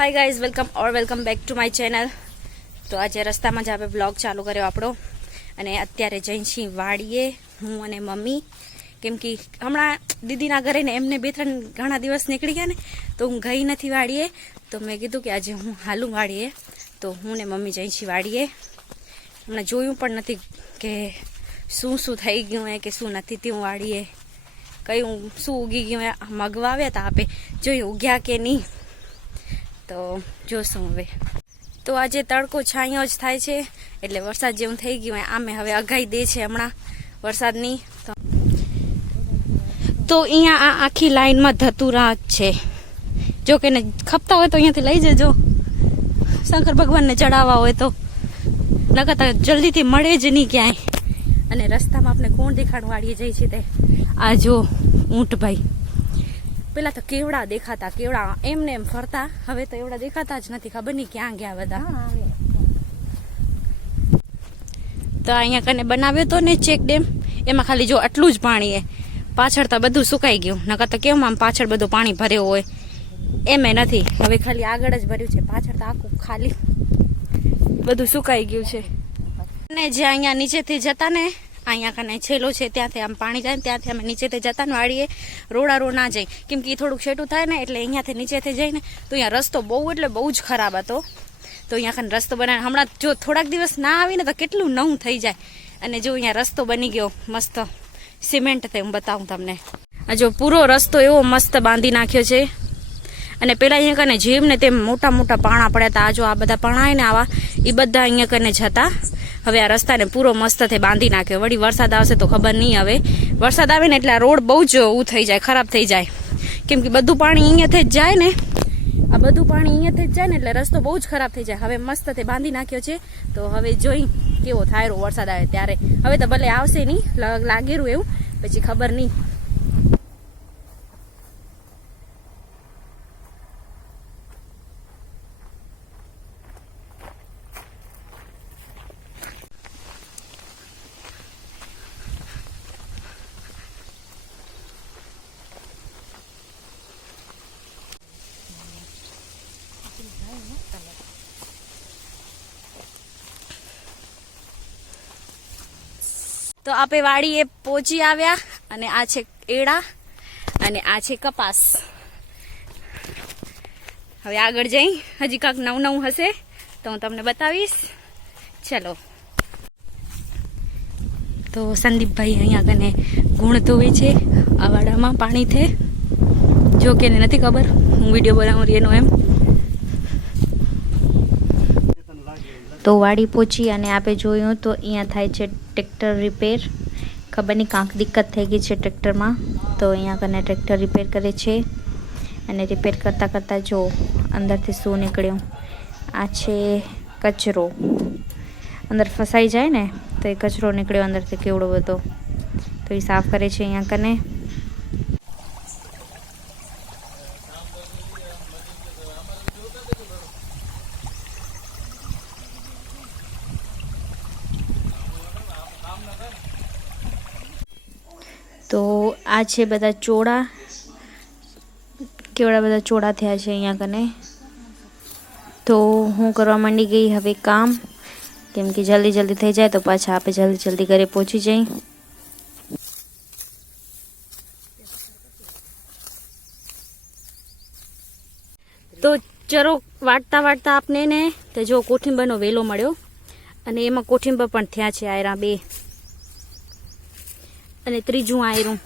Hi guys welcome back to my channel. તો આજે રસ્તામાં જ આપણે બ્લોગ ચાલુ કર્યો આપણો અને અત્યારે જઈ છીએ વાડીએ હું અને મમ્મી, કેમ કે હમણાં દીદીના ઘરે ને એમને 2-3 ઘણા દિવસ નીકળી ગયા ને તો હું ગઈ નથી વાડીએ, તો મેં કીધું કે આજે હું હાલું વાડીએ, તો હું ને મમ્મી જઈ છીએ વાડીએ। હમણાં જોયું પણ નથી કે શું થઈ ગયું હે કે શું નથી થયું વાડીએ, કયું શું ઉગી ગયું હે। મગવા આવ્યા હતા આપે, જોયું ઉગ્યા કે નહીં તો જોશું હવે। તો આજે તડકો છાંયો જ થાય છે એટલે વરસાદ જેવું થઈ ગયું આમે હવે અગાઈ દે છે હમણાં વરસાદની। તો અહીંયા આ આખી લાઈનમાં ધતુરા જ છે, જો કે ને ખપતા હોય તો અહીંયાથી લઈ જજો, શંકર ભગવાનને ચડાવવા હોય તો, નકર તો જલ્દીથી મળે જ નહીં ક્યાંય। અને રસ્તામાં આપણે કોણ દેખાડવા વાળીએ જઈએ છીએ તે આ જો ઊંટભાઈ, પેલા તો કેવડા દેખાતા, કેવડા એમને એમ ફરતા, હવે તો એવડા દેખાતા જ નથી, ખબર નહીં ક્યાં ગયા બધા। તો અહીંયા કને બનાવ્યો તો ને ચેક ડેમ, એમાં ખાલી જો આટલું જ પાણી હે, પાછળ તો બધું સુકાઈ ગયું, નકર તો કેમ આમ પાછળ બધું પાણી ભર્યો હોય એમે નથી, હવે ખાલી આગળ જ ભર્યું છે, પાછળ તો આખું ખાલી બધું સુકાઈ ગયું છે। અને જે અહીંયા નીચેથી જતા ને અહીંયા કને છેલ્લો છે ત્યાંથી આમ પાણી જાય ને ત્યાંથી અમે નીચેથી જતા ને વાળીએ રોડ ના જાય, કેમ કે થોડુંક છેટું થાય ને એટલે અહીંયાથી નીચેથી જઈને તો અહીંયા રસ્તો બહુ એટલે બહુ જ ખરાબ હતો, તો અહીંયા કને રસ્તો બનાવે હમણાં જો થોડાક દિવસ ના આવીને તો કેટલું નવું થઈ જાય। અને જો અહીંયા રસ્તો બની ગયો મસ્ત સિમેન્ટ તે હું બતાવું તમને, આ જો પૂરો રસ્તો એવો મસ્ત બાંધી નાખ્યો છે। અને પેલા અહીંયા કને જેમ ને તેમ મોટા મોટા પાણા પડ્યા હતા, આ જો આ બધા પાણા ને આવા એ બધા અહીંયા કને જતા, હવે આ રસ્તાને પૂરો મસ્ત થી બાંધી નાખ્યો। વળી વરસાદ આવશે તો ખબર નહીં, હવે વરસાદ આવે ને એટલે આ રોડ બહુ જ થઈ જાય, ખરાબ થઈ જાય, કેમ કે બધું પાણી અહીંયાથી જ જાય ને, આ બધું પાણી અહીંયાથી જ જાય ને એટલે રસ્તો બહુ જ ખરાબ થઈ જાય। હવે મસ્ત થી બાંધી નાખ્યો છે, તો હવે જોઈ કેવો થાય વરસાદ આવે ત્યારે, હવે તો ભલે આવશે નહીં લાગેલું એવું, પછી ખબર નહીં। તો આપે વાડીએ પહોંચી આવ્યા અને આ છે એડા અને આ છે કપાસ। હવે આગળ જઈ હજી કાંક નવું હશે તો હું તમને બતાવીશ, ચલો। તો સંદીપભાઈ અહીંયા કને ગુણ ધોવે છે આ વાડામાં પાણીથી, જો કે નથી ખબર, હું વિડીયો બનાવું એનો એમ। તો વાડી પહોંચી અને આપે જોયું તો અહીંયા થાય છે ટ્રેક્ટર રિપેર, ખબર નહીં કાંક દિક્કત થઈ ગઈ છે ટ્રેક્ટરમાં, તો અહીંયા કને ટ્રેક્ટર રિપેર કરે છે। અને રિપેર કરતાં જો અંદરથી શું નીકળ્યું, આ છે કચરો, અંદર ફસાઈ જાય ને તો એ કચરો નીકળ્યો અંદરથી કેવડો બધો, તો એ સાફ કરે છે અહીંયા કને। તો આ છે બધા ચોળા, કેવડા બધા ચોળા થયા છે અહીંયા કને। તો હું કરવા માંડી ગઈ હવે કામ, કેમ કે જલ્દી થઈ જાય તો પાછા આપણે જલ્દી ઘરે પહોંચી જઈ। તો ચરો વાટતા આપને ને તે જો કોઠીંબરનો વેલો મળ્યો, અને એમાં કોઠીંબર પણ થયા છે આયરા 2, અને ત્રીજું આયરું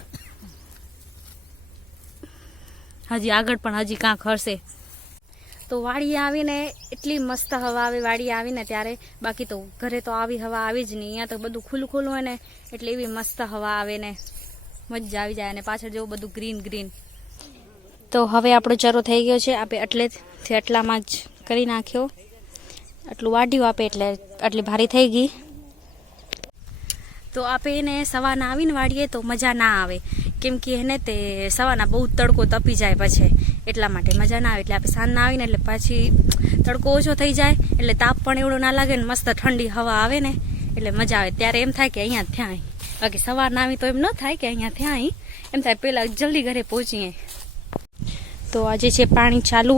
હજી આગળ પણ હજી કાંક હશે। તો વાડીએ આવીને એટલી મસ્ત હવા આવે વાડીએ આવીને ત્યારે, બાકી તો ઘરે તો આવી હવા આવી જ નહીં, અહીંયા તો બધું ખુલ્લું હોય ને એટલે એવી મસ્ત હવા આવે ને મજા આવી જાય, અને પાછળ જેવું બધું ગ્રીન। તો હવે આપણો ચરો થઈ ગયો છે, આપણે એટલેથી એટલામાં જ કરી નાખ્યો, આટલું વાઢ્યું આપે એટલે આટલી ભારી થઈ ગઈ। તો આપે એને સવારના આવીને વાળીએ તો મજા ના આવે, કેમ કે એને તે સવારના બહુ તડકો તપી જાય પછી, એટલા માટે મજા ના આવે। એટલે આપણે સાંજના આવીને એટલે પાછી તડકો ઓછો થઈ જાય એટલે તાપ પણ એવડો ના લાગે ને મસ્ત ઠંડી હવા આવે ને એટલે મજા આવે। ત્યારે એમ થાય કે અહીંયા થયા, બાકી સવારના આવી તો એમ ન થાય કે અહીંયા થયા, એમ થાય પહેલાં જલ્દી ઘરે પહોંચીએ। તો આજે છે પાણી ચાલુ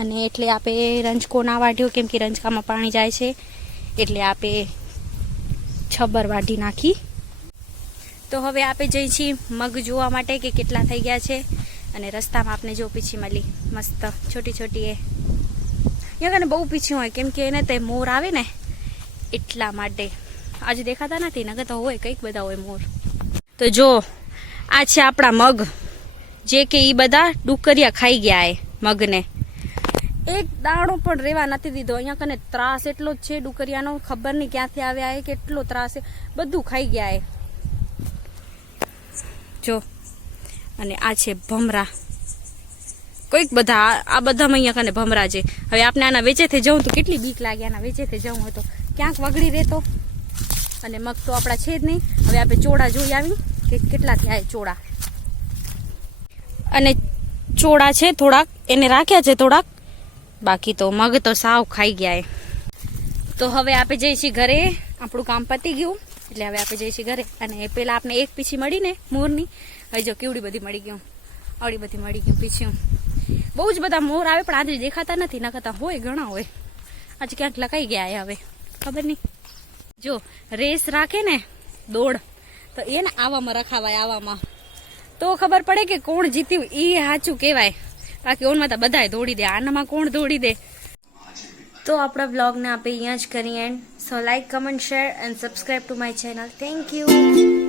અને એટલે આપે રંજકો ના વાઢ્યો, કેમ કે રંજકામાં પાણી જાય છે, એટલે આપે છબર વાઢી નાખી. તો હવે આપે જઈ છીએ મગ જોવા માટે કે કેટલા થઈ ગયા છે. અને રસ્તામાં આપને જો પીછી મળી મસ્ત છોટી છોટી એ યને બહુ પીછી હોય, કેમ કે એને તે મોર આવે ને એટલા માટે. આજે દેખાતા નથી, નગર તો હોય કંઈક બધા હોય મોર. તો જો આ છે આપણા મગ, જે કે એ બધા ડુકરિયા ખાઈ ગયા એ મગને. એક દાણો પણ રેવા નથી દીધો. અહીંયા કને ત્રાસ એટલો જ છે ડુકરિયાનો, ખબર નહીં ક્યાંથી આવ્યા એ, કેટલો ત્રાસ છે, બધું ખાઈ ગયા એ જો. અને આ છે ભમરા, કોઈક બધા આ બધામાં અહીંયા કને ભમરા છે. હવે આપણે આના વેચેથી જવું તો કેટલી બીક લાગે, આના વેચેથી જવું હોય તો ક્યાંક વગડી રહેતો. અને મગ તો આપણા છે જ નહીં. હવે આપણે ચોળા જોઈ આવી કે કેટલા થયા ચોળા. અને ચોળા છે થોડાક, એને રાખ્યા છે થોડાક, બાકી તો મગ તો સાવ ખાઈ ગયા એ. તો હવે આપણે જઈએ છીએ ઘરે, આપણું કામ પતી ગયું એટલે હવે આપણે જઈએ છીએ ઘરે. અને પેલા આપણે એક પીછી મળી ને મોરની, હવે જો કેવડી બધી મળી ગયું, આવડી બધી મળી ગયું પીછ્યું. બહુ જ બધા મોર આવે પણ આજે દેખાતા નથી, ન કરતા હોય ઘણા હોય. આજે ક્યાંક લકાઈ ગયા એ, હવે ખબર નહીં. જો રેસ રાખે ને દોડ, તો એ ને આવામાં રખાવાય, આવામાં તો ખબર પડે કે કોણ જીત્યું એ સાચું કહેવાય. બાકી ઓનમાં તો બધાય દોડી દે, આનામાં કોણ દોડી દે. તો આપણા વ્લોગને આપણે અહીંયા જ કરીએ and. So like, comment, share and subscribe to my channel. Thank you.